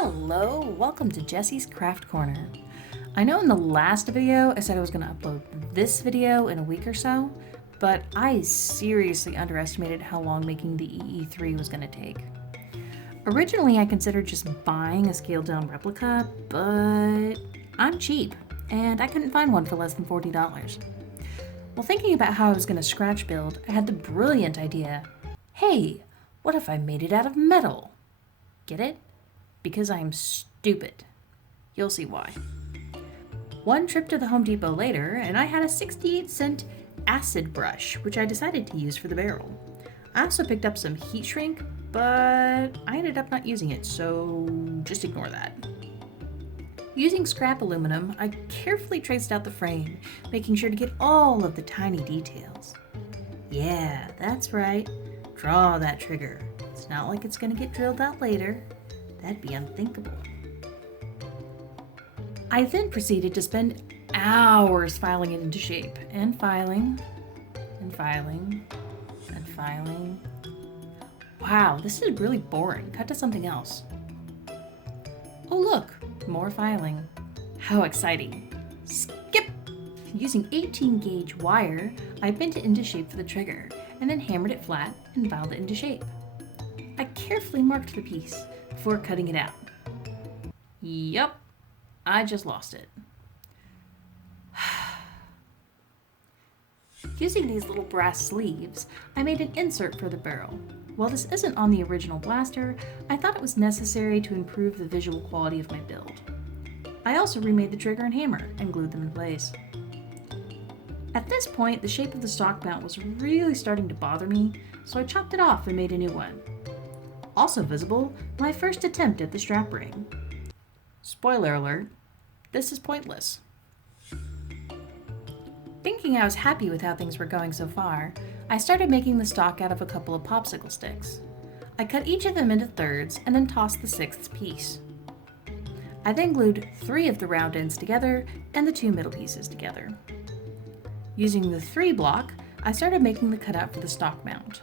Hello, welcome to Jessi's Craft Corner. I know in the last video I said I was going to upload this video in a week or so, but I seriously underestimated how long making the EE-3 was going to take. Originally I considered just buying a scaled down replica, but I'm cheap and I couldn't find one for less than $40. While thinking about how I was going to scratch build, I had the brilliant idea, hey, what if I made it out of metal? Get it? Because I'm stupid. You'll see why. One trip to the Home Depot later, and I had a 68-cent acid brush, which I decided to use for the barrel. I also picked up some heat shrink, but I ended up not using it, so just ignore that. Using scrap aluminum, I carefully traced out the frame, making sure to get all of the tiny details. Yeah, that's right. Draw that trigger. It's not like it's going to get drilled out later. That'd be unthinkable. I then proceeded to spend hours filing it into shape, and filing, and filing, and filing. Wow, this is really boring. Cut to something else. Oh look, more filing. How exciting. Skip! Using 18 gauge wire, I bent it into shape for the trigger, and then hammered it flat and filed it into shape. I carefully marked the piece before cutting it out. Yup, I just lost it. Using these little brass sleeves, I made an insert for the barrel. While this isn't on the original blaster, I thought it was necessary to improve the visual quality of my build. I also remade the trigger and hammer and glued them in place. At this point, the shape of the stock mount was really starting to bother me, so I chopped it off and made a new one. Also visible, my first attempt at the strap ring. Spoiler alert, this is pointless. Thinking I was happy with how things were going so far, I started making the stock out of a couple of popsicle sticks. I cut each of them into thirds and then tossed the sixth piece. I then glued 3 of the round ends together and the 2 middle pieces together. Using the 3 block, I started making the cutout for the stock mount.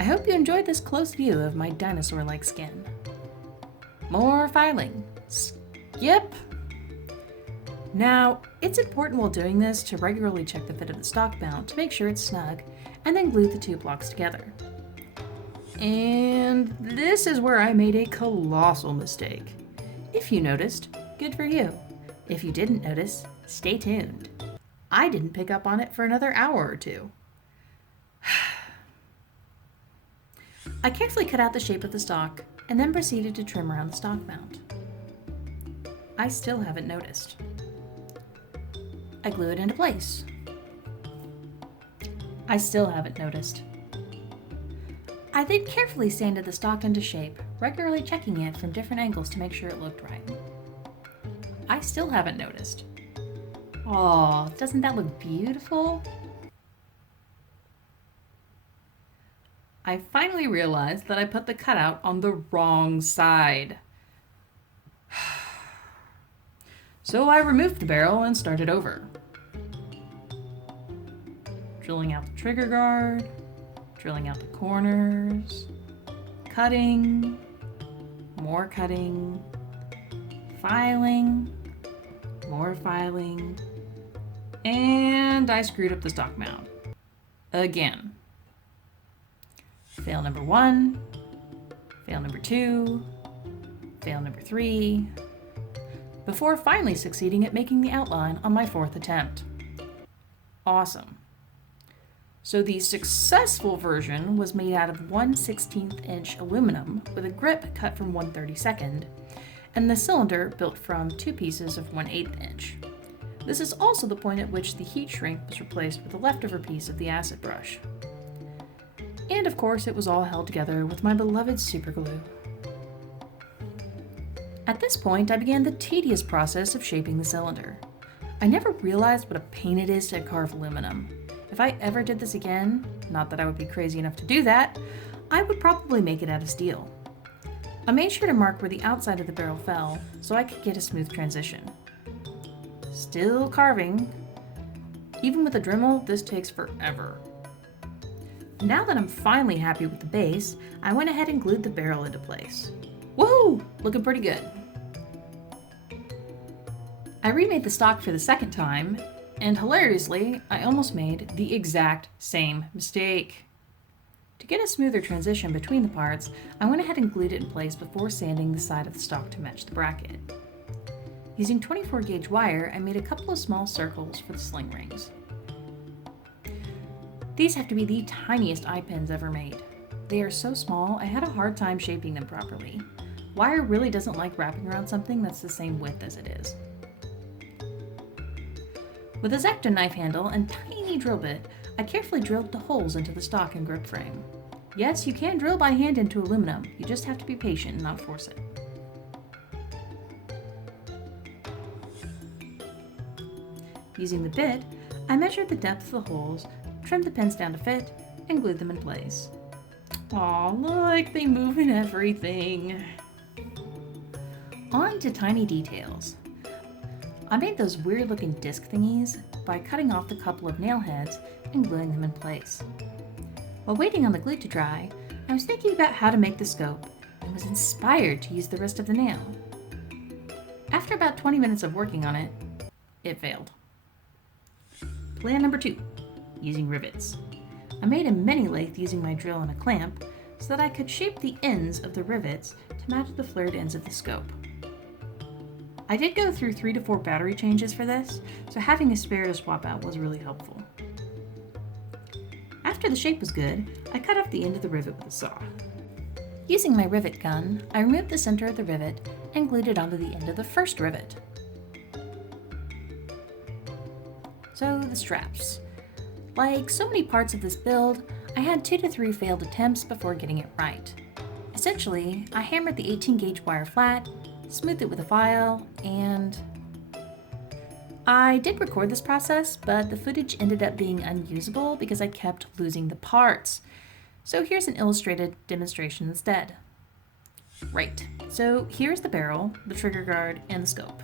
I hope you enjoyed this close view of my dinosaur-like skin. More filing. Skip! Now, it's important while doing this to regularly check the fit of the stock mount to make sure it's snug, and then glue the 2 blocks together. And this is where I made a colossal mistake. If you noticed, good for you. If you didn't notice, stay tuned. I didn't pick up on it for another hour or 2. I carefully cut out the shape of the stock and then proceeded to trim around the stock mount. I still haven't noticed. I glue it into place. I still haven't noticed. I then carefully sanded the stock into shape, regularly checking it from different angles to make sure it looked right. I still haven't noticed. Aw, doesn't that look beautiful? I finally realized that I put the cutout on the wrong side. So I removed the barrel and started over. Drilling out the trigger guard, drilling out the corners, cutting, more cutting, filing, more filing, and I screwed up the stock mount. Again. Fail number 1, fail number 2, fail number 3, before finally succeeding at making the outline on my 4th attempt. Awesome. So the successful version was made out of 1/16 inch aluminum with a grip cut from 1/32, and the cylinder built from 2 pieces of 1/8 inch. This is also the point at which the heat shrink was replaced with a leftover piece of the acid brush. And of course, it was all held together with my beloved super glue. At this point, I began the tedious process of shaping the cylinder. I never realized what a pain it is to carve aluminum. If I ever did this again, not that I would be crazy enough to do that, I would probably make it out of steel. I made sure to mark where the outside of the barrel fell so I could get a smooth transition. Still carving. Even with a Dremel, this takes forever. Now that I'm finally happy with the base, I went ahead and glued the barrel into place. Woohoo! Looking pretty good. I remade the stock for the second time, and hilariously, I almost made the exact same mistake. To get a smoother transition between the parts, I went ahead and glued it in place before sanding the side of the stock to match the bracket. Using 24 gauge wire, I made a couple of small circles for the sling rings. These have to be the tiniest eye pins ever made. They are so small, I had a hard time shaping them properly. Wire really doesn't like wrapping around something that's the same width as it is. With a X-Acto knife handle and tiny drill bit, I carefully drilled the holes into the stock and grip frame. Yes, you can drill by hand into aluminum, you just have to be patient and not force it. Using the bit, I measured the depth of the holes, trimmed the pins down to fit, and glued them in place. Aw, look, they move in everything. On to tiny details. I made those weird looking disc thingies by cutting off the couple of nail heads and gluing them in place. While waiting on the glue to dry, I was thinking about how to make the scope and was inspired to use the rest of the nail. After about 20 minutes of working on it, it failed. Plan number 2, using rivets. I made a mini lathe using my drill and a clamp so that I could shape the ends of the rivets to match the flared ends of the scope. I did go through 3 to 4 battery changes for this, so having a spare to swap out was really helpful. After the shape was good, I cut off the end of the rivet with a saw. Using my rivet gun, I removed the center of the rivet and glued it onto the end of the first rivet. So the straps. Like so many parts of this build, I had 2 to 3 failed attempts before getting it right. Essentially, I hammered the 18 gauge wire flat, smoothed it with a file, and I did record this process, but the footage ended up being unusable because I kept losing the parts. So here's an illustrated demonstration instead. Right, so here's the barrel, the trigger guard, and the scope.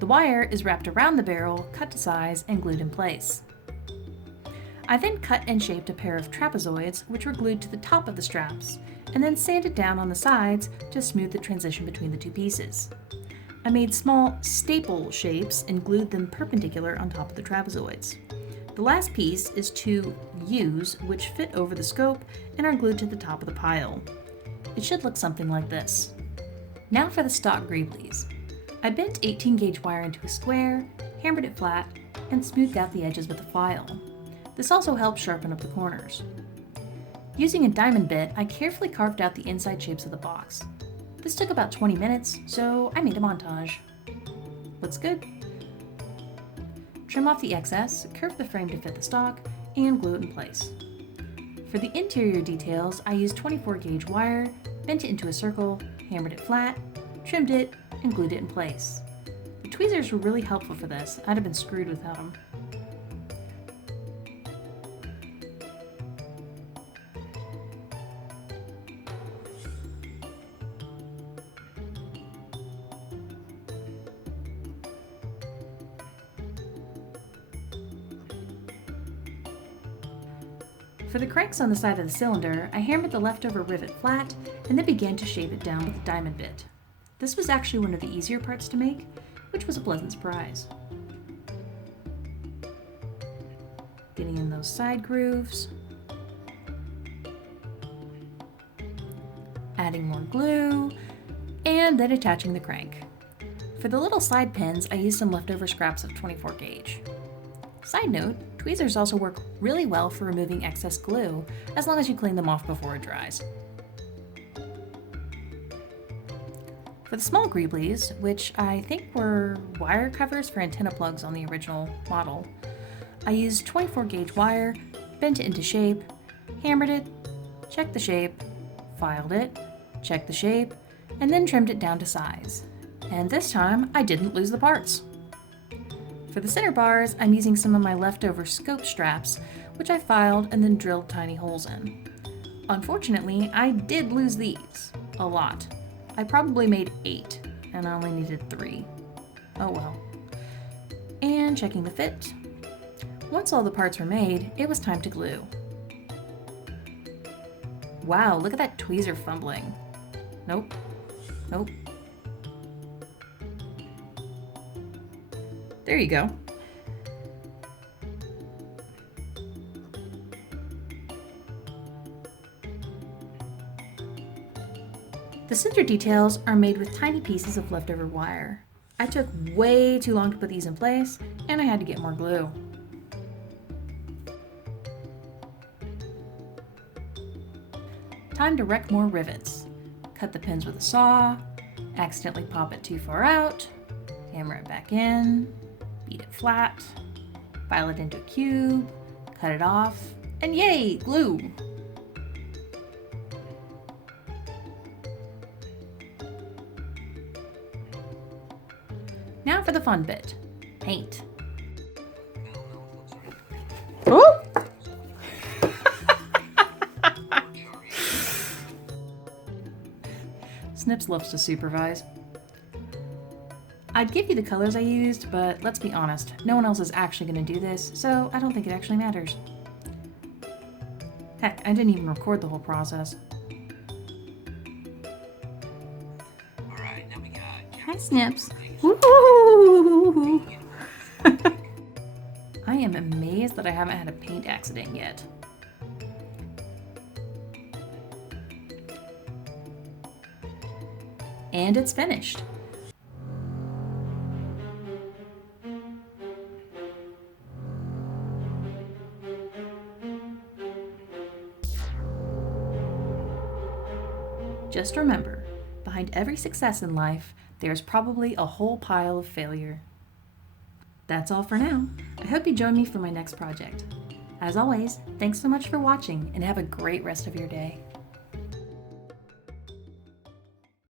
The wire is wrapped around the barrel, cut to size, and glued in place. I then cut and shaped a pair of trapezoids, which were glued to the top of the straps, and then sanded down on the sides to smooth the transition between the two pieces. I made small staple shapes and glued them perpendicular on top of the trapezoids. The last piece is 2 U's, which fit over the scope and are glued to the top of the pile. It should look something like this. Now for the stock greeblies. I bent 18 gauge wire into a square, hammered it flat, and smoothed out the edges with a file. This also helps sharpen up the corners. Using a diamond bit, I carefully carved out the inside shapes of the box. This took about 20 minutes, so I made a montage. Looks good. Trim off the excess, curve the frame to fit the stock, and glue it in place. For the interior details, I used 24 gauge wire, bent it into a circle, hammered it flat, trimmed it, and glued it in place. The tweezers were really helpful for this. I'd have been screwed without them. For the cranks on the side of the cylinder, I hammered the leftover rivet flat and then began to shape it down with a diamond bit. This was actually one of the easier parts to make, which was a pleasant surprise. Getting in those side grooves, adding more glue, and then attaching the crank. For the little side pins, I used some leftover scraps of 24 gauge. Side note, tweezers also work really well for removing excess glue, as long as you clean them off before it dries. For the small greeblies, which I think were wire covers for antenna plugs on the original model, I used 24 gauge wire, bent it into shape, hammered it, checked the shape, filed it, checked the shape, and then trimmed it down to size. And this time, I didn't lose the parts. For the center bars, I'm using some of my leftover scope straps, which I filed and then drilled tiny holes in. Unfortunately, I did lose these. A lot. I probably made 8, and I only needed 3. Oh well. And checking the fit. Once all the parts were made, it was time to glue. Wow, look at that tweezer fumbling. Nope. Nope. There you go. The center details are made with tiny pieces of leftover wire. I took way too long to put these in place, and I had to get more glue. Time to wreck more rivets. Cut the pins with a saw, accidentally pop it too far out, hammer it back in, beat it flat, file it into a cube, cut it off, and yay, glue! Now for the fun bit, paint. Oh! Snips loves to supervise. I'd give you the colors I used, but let's be honest, no one else is actually going to do this, so I don't think it actually matters. Heck, I didn't even record the whole process. Alright, now we got... Hi, Snips. Woo! I am amazed that I haven't had a paint accident yet. And it's finished. Just remember, behind every success in life, there's probably a whole pile of failure. That's all for now. I hope you join me for my next project. As always, thanks so much for watching and have a great rest of your day.